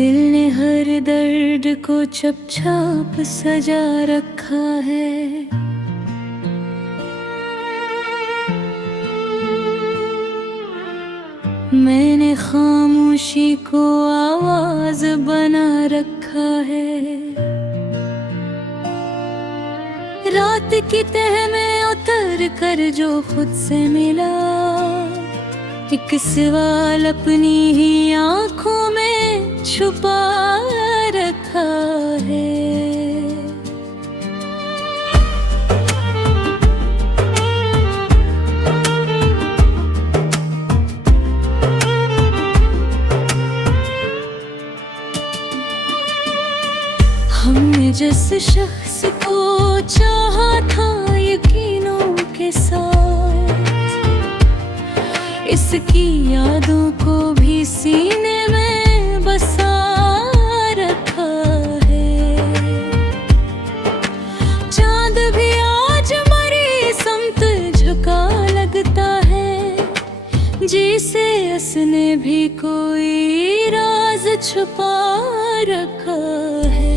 दिल ने हर दर्द को चुपचाप सजा रखा है। मैंने खामोशी को आवाज बना रखा है। रात की तह में उतर कर जो खुद से मिला, एक सवाल अपनी ही आंखों में छुपा रखा है। हमने जिस शख्स को चाहा था यकीनों के साथ, इसकी यादों को भी सीने में बसा रखा है। चांद भी आज मरी समत झुका लगता है, जिसे उसने भी कोई राज छुपा रखा है।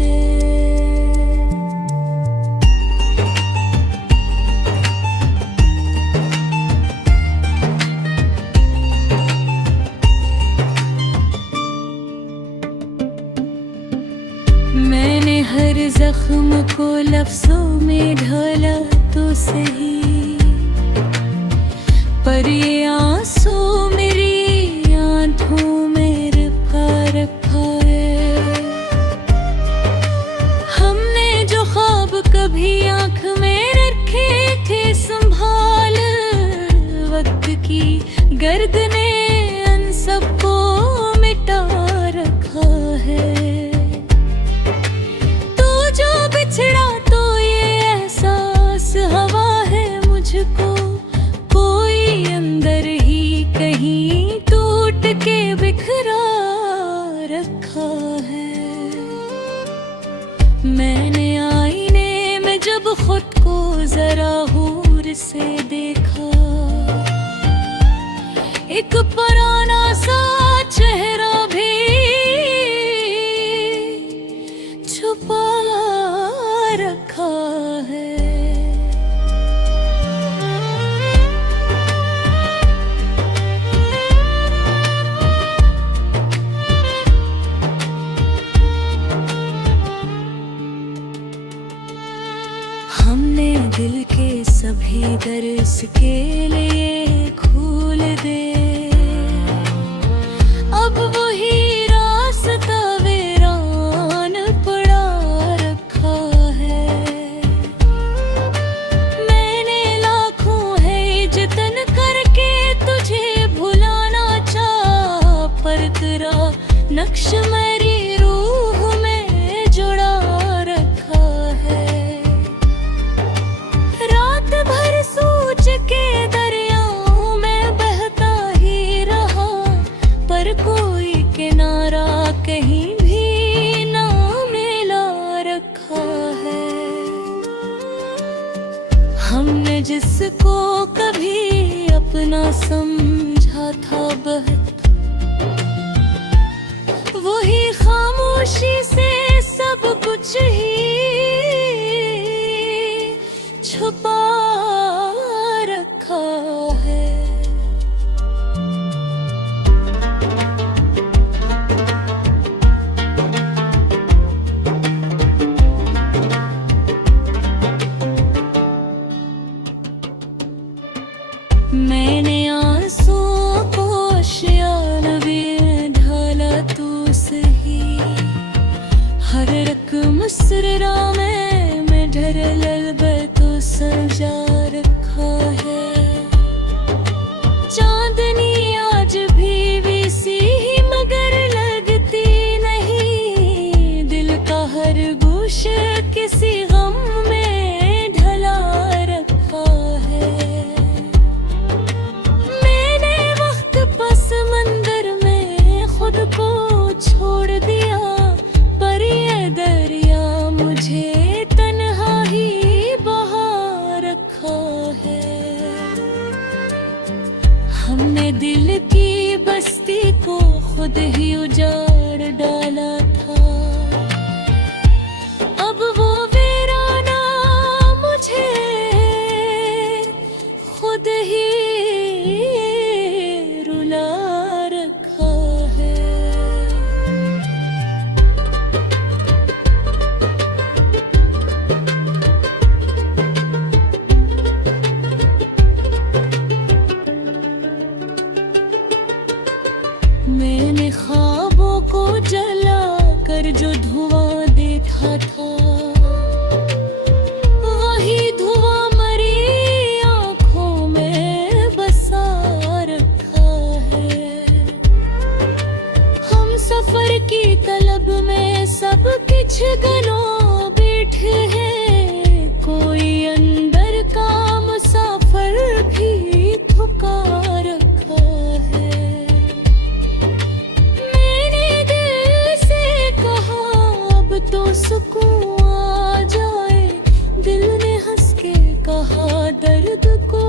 मैंने हर जख्म को लफ्जों में ढाला तो सही, पर ये आंसू मेरी आंखों में रखा है। हमने जो ख्वाब कभी आंख में रखे थे संभाल, वक्त की गर्द ने उन सबको मिटा रखा है। बिछड़ा तो ये एहसास हवा है मुझको, कोई अंदर ही कहीं टूट के बिखरा रखा है। मैंने आईने में जब खुद को जरा गौर से देखा, एक पुराना सा चेहरा भी छुपा रखा है। हमने दिल के सभी दर इसके लिए खोल दे, अब वही रास्ता वीरान पड़ा रखा है। मैंने लाखों है जतन करके तुझे भुलाना चाहा, पर तेरा नक्श मेरी रूह में जुड़ा रखा है। रात भर सोच के दरियाओं में बहता ही रहा, पर कोई किनारा कहीं भी ना मिला रखा है। हमने जिसको कभी अपना समझा था बहुत, वही खामोशी से सब कुछ ही छुपा रखा है। मैंने आंसुओं को अश्यान में ढाला तो सही, हर रकम मुसरा में ढर ललबे तो सजा रखा है। चांदनी आज भी वैसी ही मगर लगती नहीं, दिल का हर गोशा किसी गम में ढला रखा है। मैंने वक्त पस मंदिर में खुद को छोड़ दिया, पर ये दरिया मुझे तन्हा ही बहा रखा धुआं देखा था, वही धुआं मरी आंखों में बसा रखा है। हम सफर की तलब में सब किछ गनो बैठे हैं, कोई अंदर का मुसाफिर भी थका रखा है। मैंने दिल से कहा अब तो सुकून आ जाए, दिल ने हंस के कहा दर्द को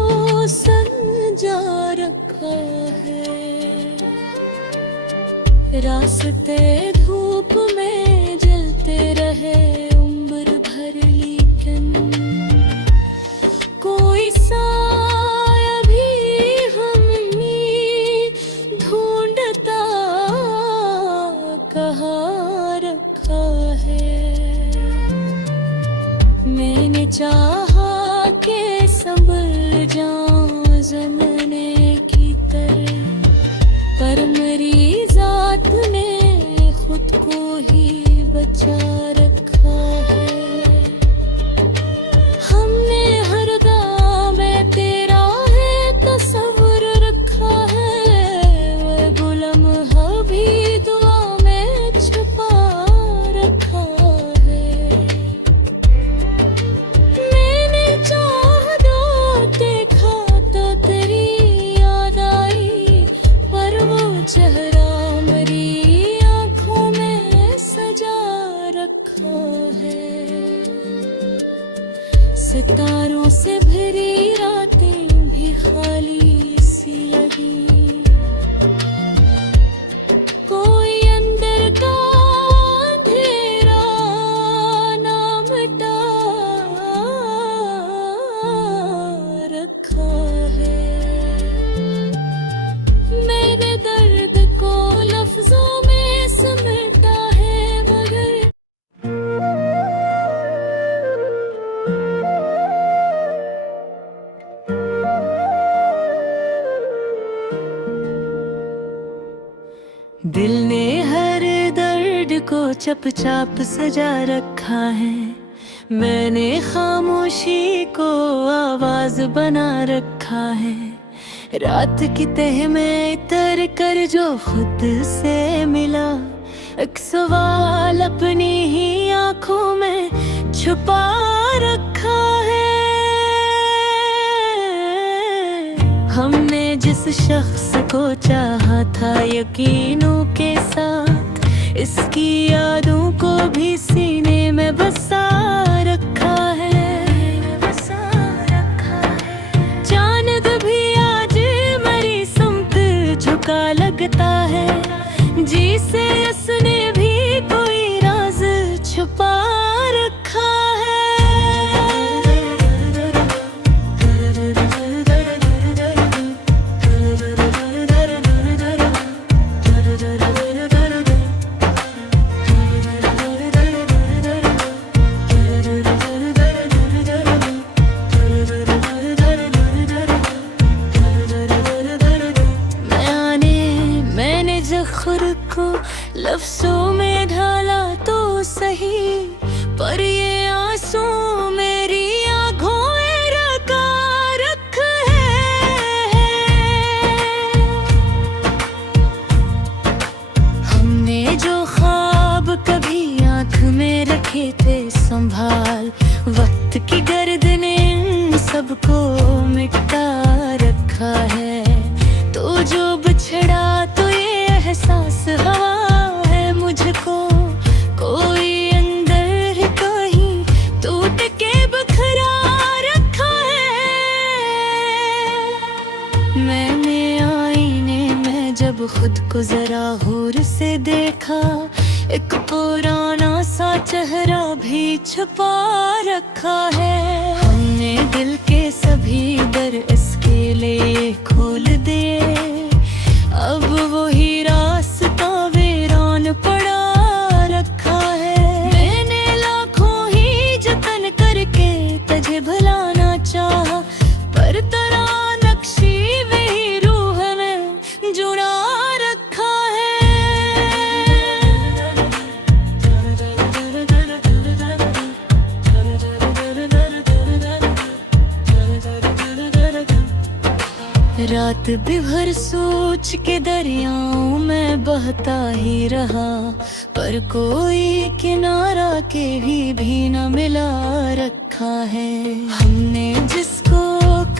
समझा रखा है। रास्ते धूप में जलते रहे उम्र भर, लेकिन कोई साया भी हमें ढूंढता कहाँ रखा है। मैंने चाहा कि संभल जाऊं ज़माने की तरह, पर मेरी जात ने खुद को ही बचा रखा है। हमने हर गाँव में तेरा है तस्वीर रखा है, वह गुलाम भी दुआ में छुपा रखा है। मैंने चाहा देखा तो तेरी याद आई, पर वो चेहरा मेरी आंखों में सजा रखा है। सितारों से भरी रातें भी खाली सी लगी, कोई अंदर का अंधेरा ना मिटा रखा है। मैंने दर्द को लफ्जों में समेटा है, मगर दिल ने हर दर्द को चुपचाप सजा रखा है। मैंने खामोशी को आवाज बना रखा है। रात की तह में इतर कर जो खुद से मिला, एक सवाल अपनी ही आंखों में छुपा रखा है। हमने जिस शख्स को चाहा था यकीनों के साथ, इसकी यादों को भी सीने में बसा रखा है। चांद भी आज मेरी समत झुका लगता है, जिसे उसने भी कोई राज छुपा रखा है। खुद को लफ्जों में ढाला तो सही, पर ये आंसू मेरी आँखों में रखा रख है। हमने जो ख्वाब कभी आँख में रखे थे संभाल, वक्त की गर्द ने इन सबको मिटा रखा है। तो जो बिछड़ा तो एहसास हवा है मुझको, कोई अंदर कहीं टूट के बखरा रखा है। मैंने आईने में जब खुद को जरा गौर से देखा, एक पुराना सा चेहरा भी छुपा रखा है। हमने दिल के सभी दर इसके लिए खोल दिए, अब वही रास्ता वीरान पड़ा रखा है। मैंने लाखों ही जतन करके तुझे भुलाना चाहा, पर तेरा नक्शी वही रूह में जुड़ा रखा है। रात भर सोच के दरियाओं में बहता ही रहा, पर कोई किनारा के भी न मिला रखा है। हमने जिसको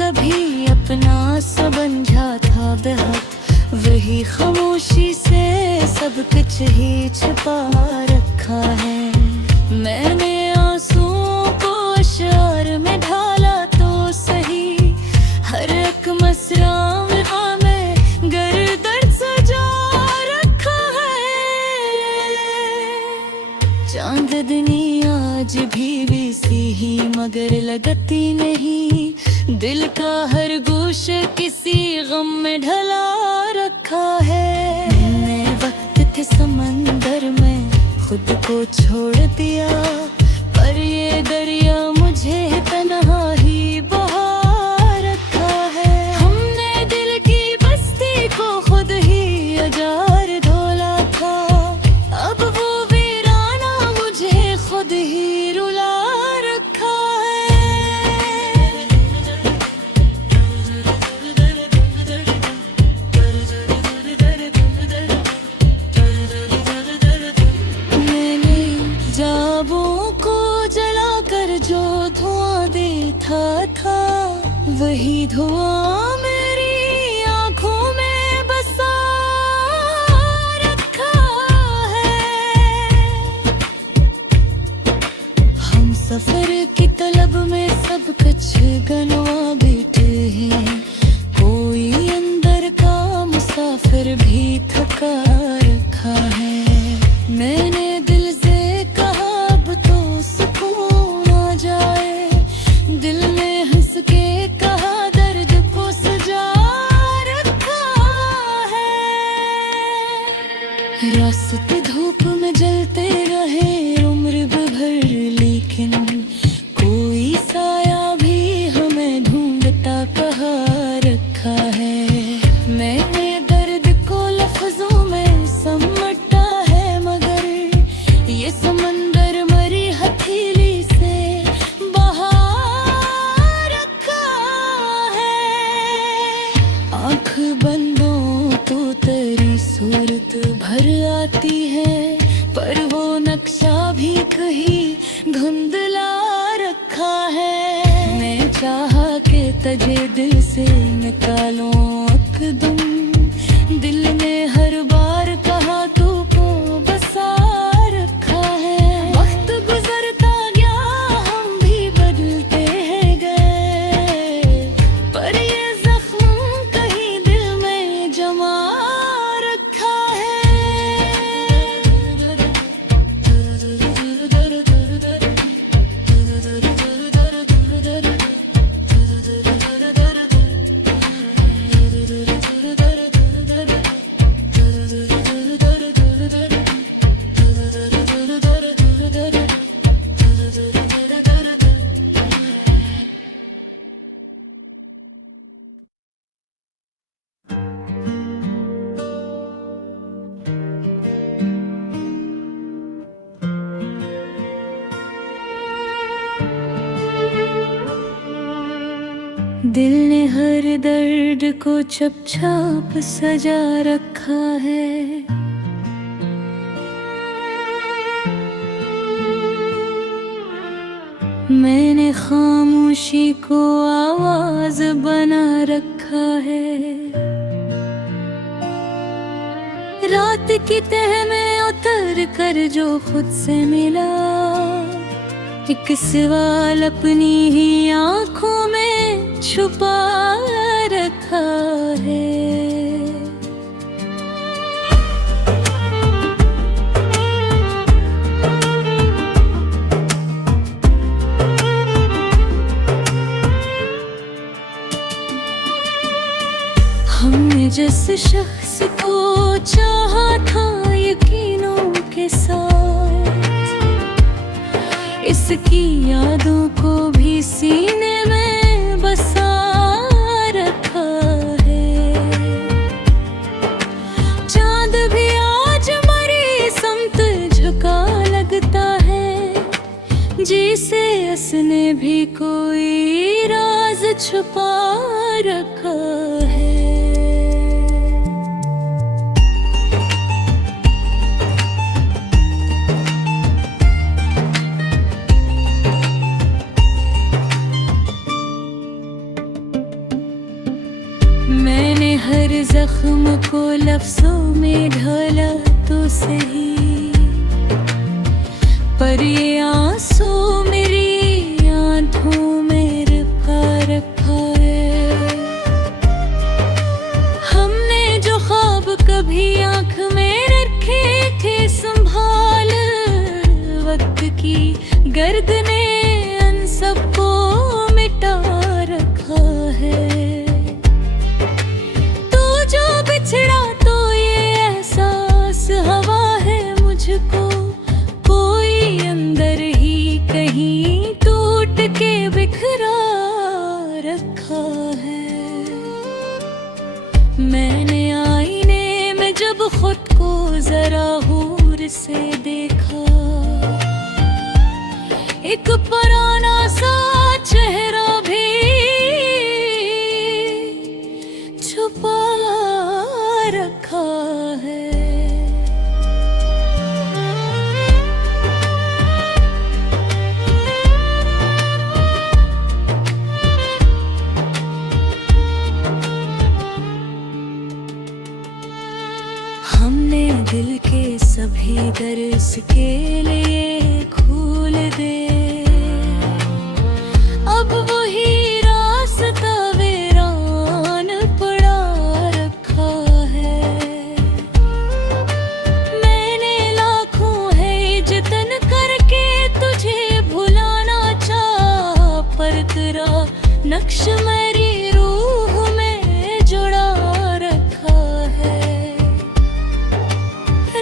कभी अपना समझा था बेहद, वही खामोशी से सब कुछ ही छिपा रखा है। मैंने आंसुओं को अशआर में ढाला तो सही, हर एक मसरा में गर्दन सजा रखा है। चांदनी आज भी सी ही मगर लगती नहीं, दिल का हर गोशा किसी गम में ढला रखा है। मैंने वक्त थे समंदर में खुद को छोड़ दिया, पर ये दरिया मुझे तन्हा ही बहा रखा है। हमने दिल की बस्ती को खुद ही अजार ढोला था, अब वो वीराना मुझे खुद ही रुला रखा है। मैंने जाबों को जलाकर जो धुआं देता था, वही धुआं मेरी आंखों में बसा रखा है। हम सफर की तलब में सब कुछ गनवा बैठे हैं, कोई अंदर का मुसाफिर भी थका रखा है। मैंने दिल से कहा अब तो सुकून आ जाए, दिल ने हंस के कहा दर्द को सजा रखा है। रास्ते धूप में जलते रहे उम्र भर, लेकिन कोई साया भी हमें ढूंढता कहाँ रखा है। मैंने दर्द को लफ्जों में समटा है, मगर ये समंदर मरी हथेली से बहा रखा है। आँख बंदों तो तेरी सूरत भर आती है, पर वो नक्शा भी कहीं धुंधला रखा है। मैं चाहा कि तुझे दिल से निकालूं एकदम, दिल ने हर बार कहा तू को बसा रखा है। वक्त गुजरता गया हम भी बदलते गए, पर ये जख्म कहीं दिल में जमा रखा दिल ने हर दर्द को चुपचाप सजा रखा है। मैंने खामोशी को आवाज बना रखा है। रात की तह में उतर कर जो खुद से मिला, एक सवाल अपनी ही आंखों में छुपा रखा है। हमने जिस शख्स को चाहा था यकीनों के साथ, इसकी यादों को भी सीने में बसा रखा है। चांद भी आज मरी समत झुका लगता है, जिसे उसने भी कोई राज छुपा रखा है। जख्म को लफ्जों में ढाला तो सही, पर ये आंसू मेरी आंखों में रखा रखा है। हमने जो ख्वाब कभी आंख में रखे थे संभाल, वक्त की गर्द ने उन सबको मिटा रखा है। तू जो बिछड़ा तो ये एहसास हवा है मुझको, कोई अंदर ही कहीं टूट के बिखरा रखा है। मैंने आईने में जब खुद को जरा गौर से देखा, एक पुराना सा चेहरा भी छुपा रखा है। हमने दिल के सभी दर्स के लिए खोल दे, अब वही रास्ता वीरान पड़ा रखा है। मैंने लाखों है जतन करके तुझे भुलाना चाहा, पर तेरा नक्श मेरी रूह में जुड़ा रखा है।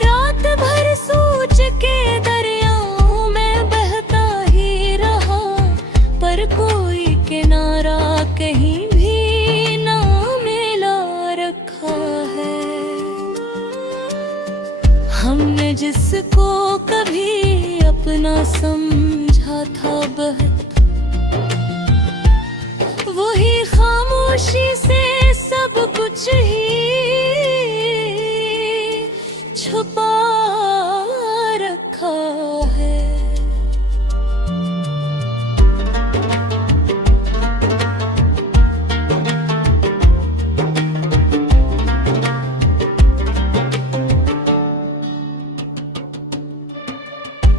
रात भर सोच के दरियाओं में बहता ही रहा, पर कोई किनारा कहीं भी ना मिला रखा है। हमने जिसको कभी अपना समझा था बहुत, वही खामोशी से सब कुछ ही छुपा रखा है।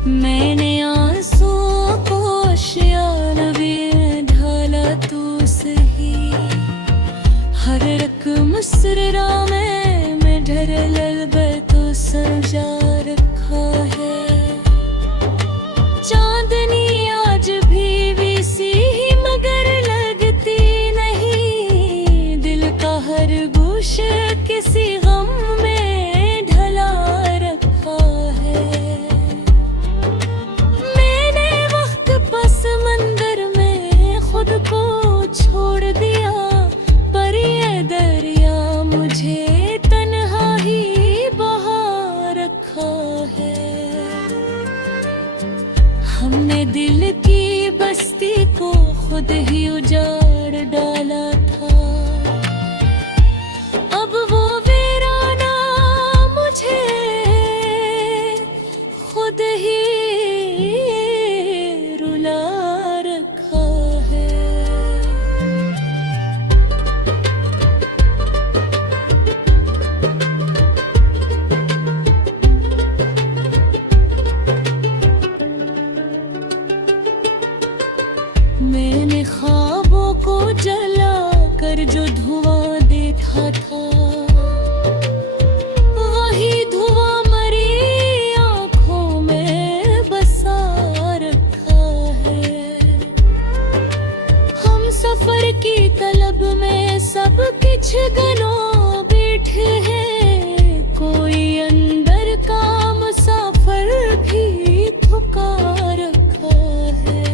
मैंने आंसुओं को आशियान में ढाला तो सही, हर रकम मुसरा में ढर ललबत तो सजा रखा है। चांदनी आज भी सी मगर लगती नहीं, दिल का हर गोशा किसी गम में ढला रखा है। मैंने वक्त पस मंदिर में खुद को छोड़ दिया, पर ये दरिया मुझे तन्हा ही बहा रखा है। हमने दिल की बस्ती को खुद ही उजाड़ डाला था, अब वो वीराना मुझे खुद ही रुला रखा है। मैंने ख्वाबों को जला कर जो धुआं देखा था, वही धुआं मरी आंखों में बसा रखा है। हम सफर की तलब में सब कुछ गनो बैठे हैं, कोई अंदर का मुसाफिर भी थका रखा है।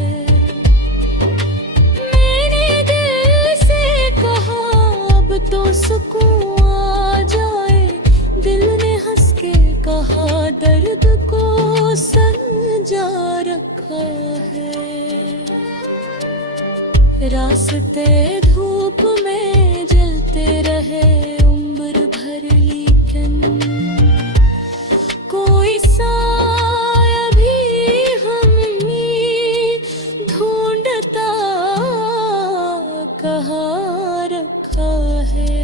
मैंने दिल से कहा अब तो सुकून आ जाए, दिल ने हंस के कहा दर्द को समझा रखा है। रास्ते धूप में जलते रहे उम्र भर, लेकिन कोई साया भी हमें ढूंढता कहाँ रखा है।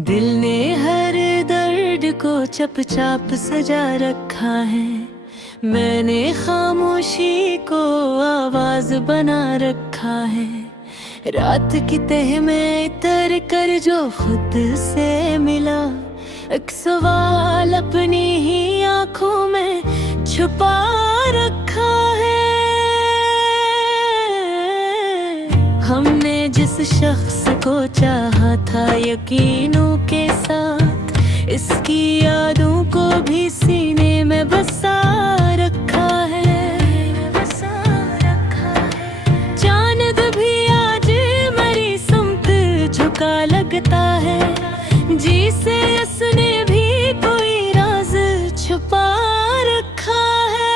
दिल ने हर दर्द को चुपचाप सजा रखा है। मैंने खामोशी को आवाज बना रखा है। रात की तह में इतर कर जो खुद से मिला, एक सवाल अपनी ही आंखों में छुपा रखा है। हमने जिस शख्स को चाहा था यकीनों के साथ, इसकी यादों को भी सीने में बसा रखा है। चांद भी आज मरी समत झुका लगता है, जी से उसने भी कोई राज छुपा रखा है।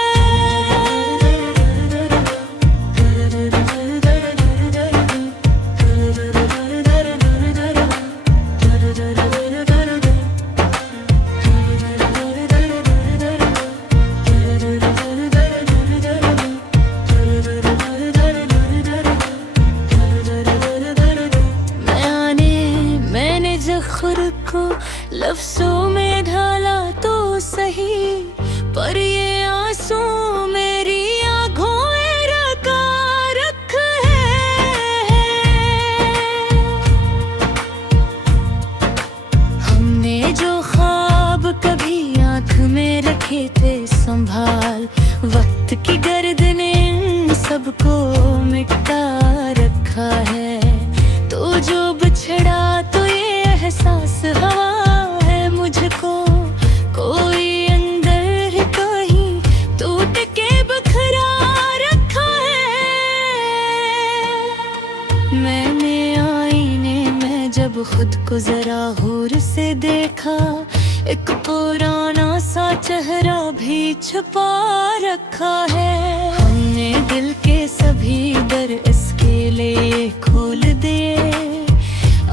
खुद को लफ्ज़ों में ढाला तो सही, पर ये आंसू मेरी आँखों में रखा है। हमने जो ख्वाब कभी आँख में रखे थे संभाल, वक्त की गर्द ने इन सबको मिटा रखा है। तो जो बिछड़ा तो ये एहसास हवा है मुझको, कोई अंदर कहीं टूट के बखरा रखा है। मैंने आईने में जब खुद को जरा गौर से देखा, एक पुराना सा चेहरा भी छुपा रखा है। हमने दिल के सभी दर इसके लिए खोल दिए,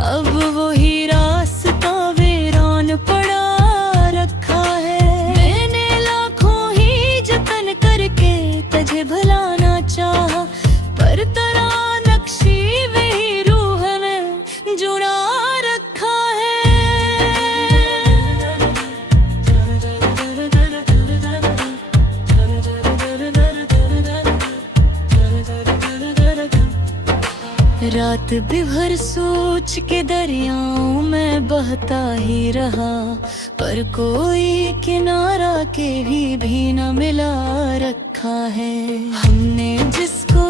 अब वही रास्ता वीरान पड़ा रखा है। मैंने लाखों ही जतन करके तुझे भुलाना चाहा, पर तेरा नक्शी वही रूह में जुड़ा रखा है। रात भी भर सोच के दरियाओं में बहता ही रहा, पर कोई किनारा के भी न मिला रखा है। हमने जिसको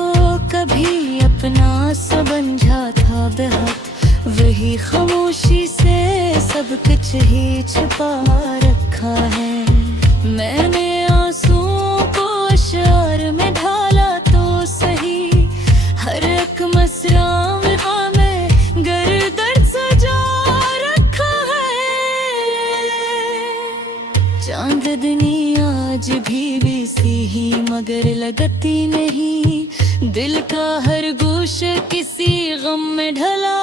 कभी अपना समझा था बेहद, वही खामोशी से सब कुछ ही छुपा रखा है। मैंने आंसुओं को अशआर में ढाला तो सही, हर एक मसरा में गर्दन सजा रखा है। चांदनी आज भी सी ही मगर लगती नहीं, दिल का हर गोशा किसी गम में ढला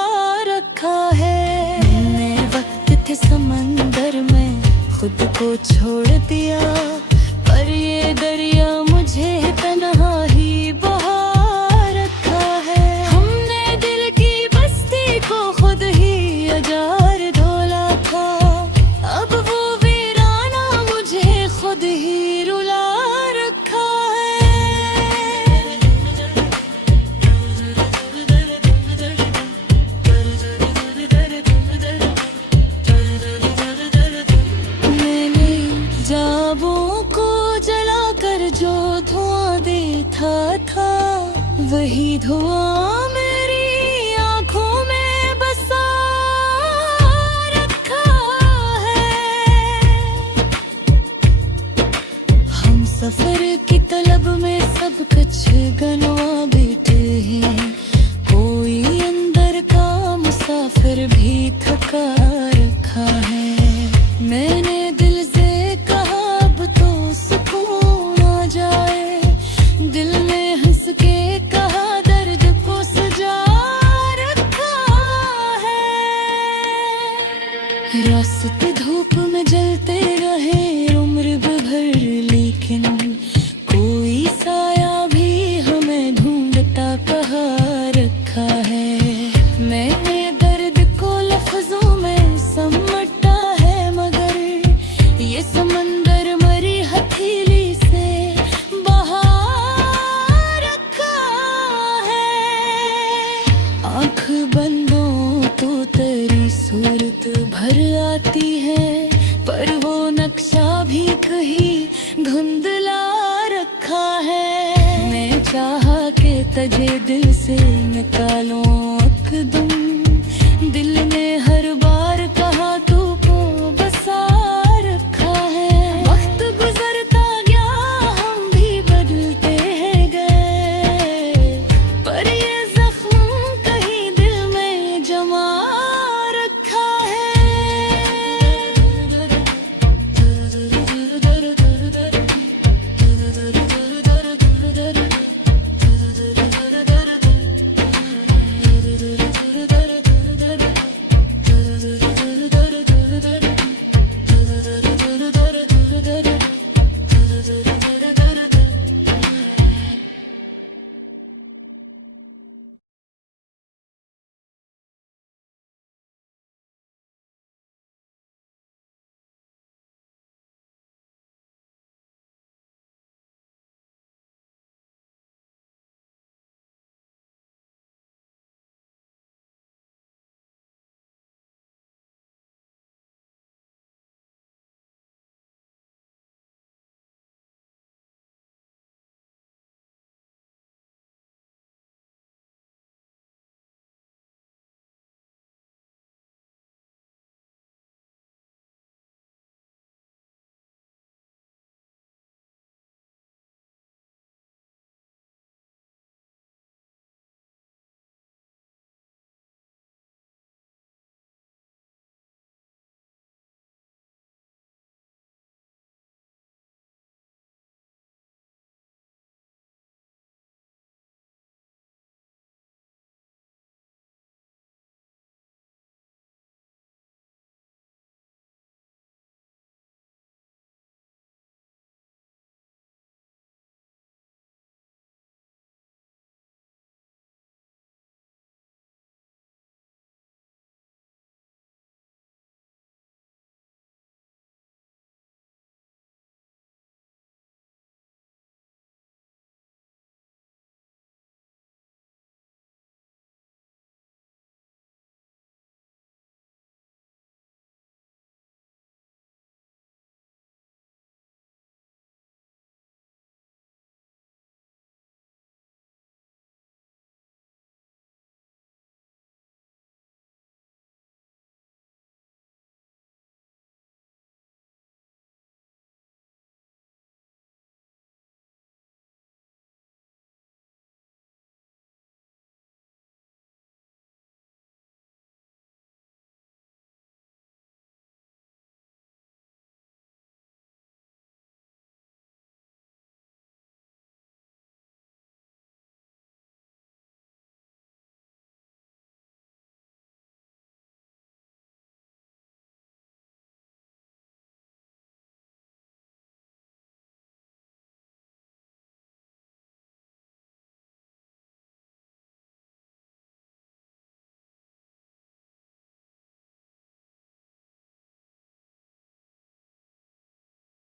रखा है। मैंने वक्त थे समंदर में खुद को छोड़ दिया, पर ये दरिया मुझे तन्हा ही बहा रखा है। हमने दिल की बस्ती को खुद ही अजार ढोला था, अब वो वीराना मुझे खुद ही रुला रखा है। मैंने जाबों को जलाकर जो धुआं देता था, वही धुआं मेरी आंखों में बसा रखा है। हम सफर की तलब में सब कुछ गनवा बैठे हैं, कोई अंदर का मुसाफिर भी थका रखा है। मैंने दिल से कहा अब तो सुकून आ जाए, दिल में हंस के कहा दर्द को सजा रखा है। रास्ते धूप में जलते रहे उम्र भर, लेकिन कोई साया भी हमें ढूंढता कहाँ रखा है। मैंने दर्द को लफ्जों में आँख बंदो तो तेरी सूरत भर आती है, पर वो नक्शा भी कहीं धुंधला रखा है। मैं चाहा के तुझे दिल से निकालूं एकदम, दिल ने हर बार